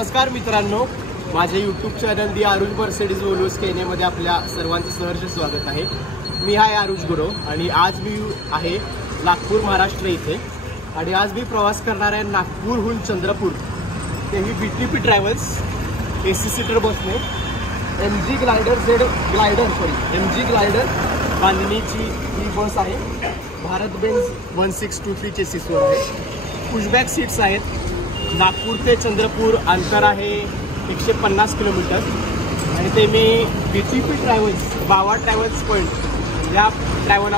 नमस्कार मित्रांनो, माझे यूट्यूब चॅनल दी आरुज मर्सिडीज वोल्वोस केनिया मध्ये आपल्या सर्वांचं सहर्ष स्वागत आहे। मी आहे आरुज गुरव आणि आज मी आहे नागपूर महाराष्ट्र इथे आणि आज मी प्रवास करणार आहे नागपूरहून चंद्रपूर तेही बीटीपी ट्रॅव्हल्स AC सीटर बसने MG ग्लाइडर बांधणीची ही बस आहे। भारत बेंज 1623 चेसिसवर आहे। पुशबॅक सीट्स आहेत। नागपूर ते चंद्रपूर अंतर आहे 150 किलोमीटर आणि ते मी बीटीपी ट्रॅव्हल्स बावा ट्रॅव्हल्स पॉईंट या ट्रॅव्हल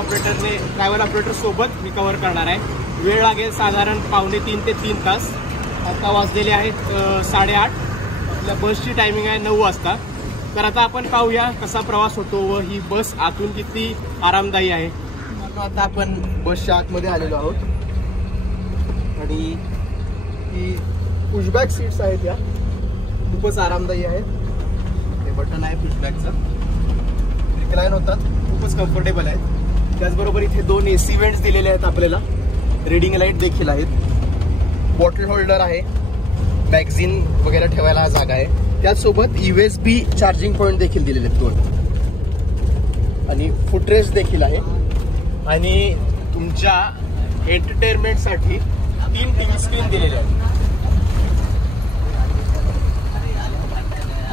ऑपरेटर सोबत मी कव्हर करणार आहे। वेळ लागेल साधारण 2.5 ते 3 तास। आता वाजलेले आहेत 8:30। आपल्या बसची टायमिंग आहे 9 वाजता। तर आता आपण पाहूया कसा प्रवास होतो व ही बस आतून किती आरामदायी आहे। आता आपण बसच्या आतमध्ये आलेलो आहोत आणि ही पुशबॅक सीट्स आहेत, या खूपच आरामदायी आहेत। हे बटन आहे पुशबॅकचं, रिक्लाइन होतात, खूपच कम्फर्टेबल आहेत। त्याचबरोबर इथे 2 AC वेंट्स दिलेले आहेत आपल्याला, रीडिंग लाईट देखील आहेत, बॉटल होल्डर आहे, मॅगझिन वगैरे ठेवायला हा जागा आहे। त्याचसोबत USB चार्जिंग पॉईंट देखील दिलेले आहेत 2 आणि फुटरेस्ट देखील आहे आणि तुमच्या एंटरटेनमेंटसाठी 3 TV स्क्रीन दिलेले आहेत।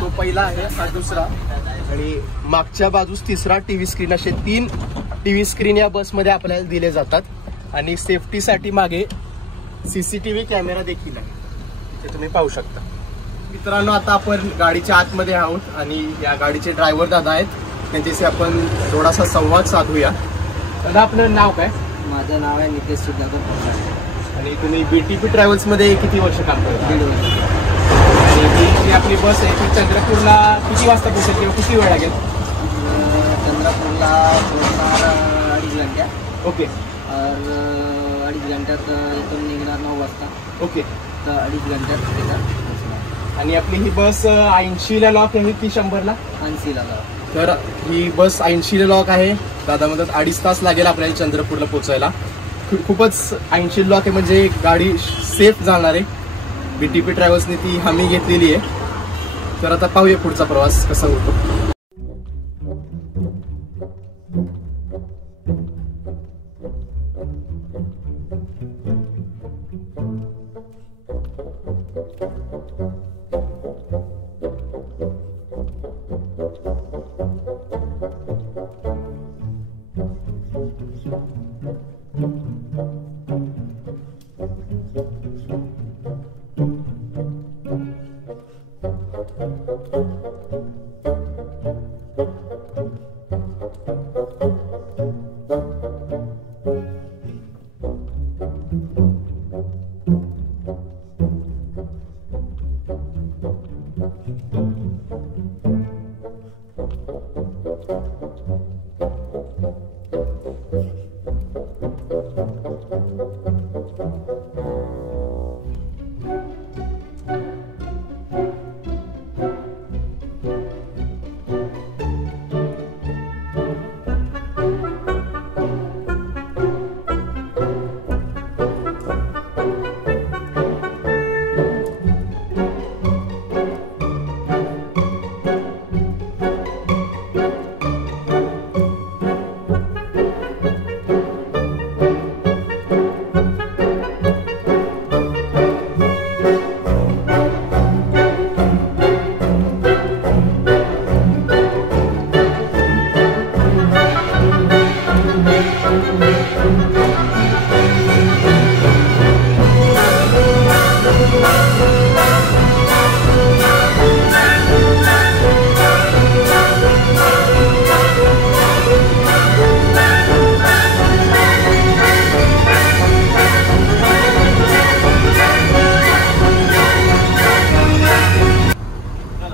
तो पहिला आहे, हा दुसरा आणि मागच्या बाजूस तिसरा TV स्क्रीन, असे 3 TV स्क्रीन या बसमध्ये आपल्याला दिले जातात आणि सेफ्टीसाठी मागे CCTV कॅमेरा देखील आहे, ते तुम्ही पाहू शकता। मित्रांनो, आता आपण गाडीच्या आतमध्ये आहोत आणि या गाडीचे ड्रायव्हर दादा आहेत, त्यांच्याशी आपण थोडासा संवाद साधूया। दादा, आपलं नाव काय? माझं नाव आहे नितेश सुधाकर आणि तुम्ही बीटीपी ट्रॅव्हल्स मध्ये किती वर्ष काम करता? 1.5 वर्ष। आणि जी आपली बस आहे ती चंद्रपूरला किती वाजता पोहोचेल किंवा किती वेळ लागेल? चंद्रपूरला पोहोचणार 2.5 घंट्या। ओके। 2.5 घंट्यात इथून निघणार 9 वाजता। ओके, तर 2.5 घंट्यात तिथं पोहोचणार। आणि आपली ही बस 80ला लॉक आहे की 100ला? 80ला तर ही बस 80ला लॉक आहे। दादा म्हणतात 2.5 तास लागेल आपल्याला चंद्रपूरला पोहोचायला। खूपच 80 लॉक आहे, म्हणजे गाडी सेफ जाणार आहे। बीटीपी ट्रॅव्हल्सने ती हमी घेतलेली आहे। तर आता पाहूया पुढचा प्रवास कसा होतो।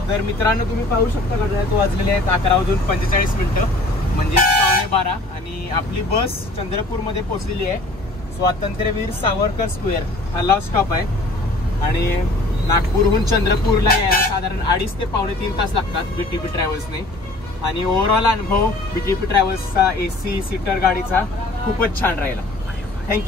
तर मित्रांनो, तुम्ही पाहू शकता का तो वाजलेले आहेत 11:45 म्हणजे 12:15 आणि आपली बस चंद्रपूरमध्ये पोहोचलेली आहे। स्वातंत्र्यवीर सावरकर स्क्वेअर हा लास्ट स्टॉप आहे आणि नागपूरहून चंद्रपूरला यायला साधारण 2.5 ते 3.5 तास लागतात बीटीपी ट्रॅव्हल्सने। आणि ओव्हरऑल अनुभव बीटीपी ट्रॅव्हल्सचा AC सीटर गाडीचा खूपच छान राहिला। थँक्यू।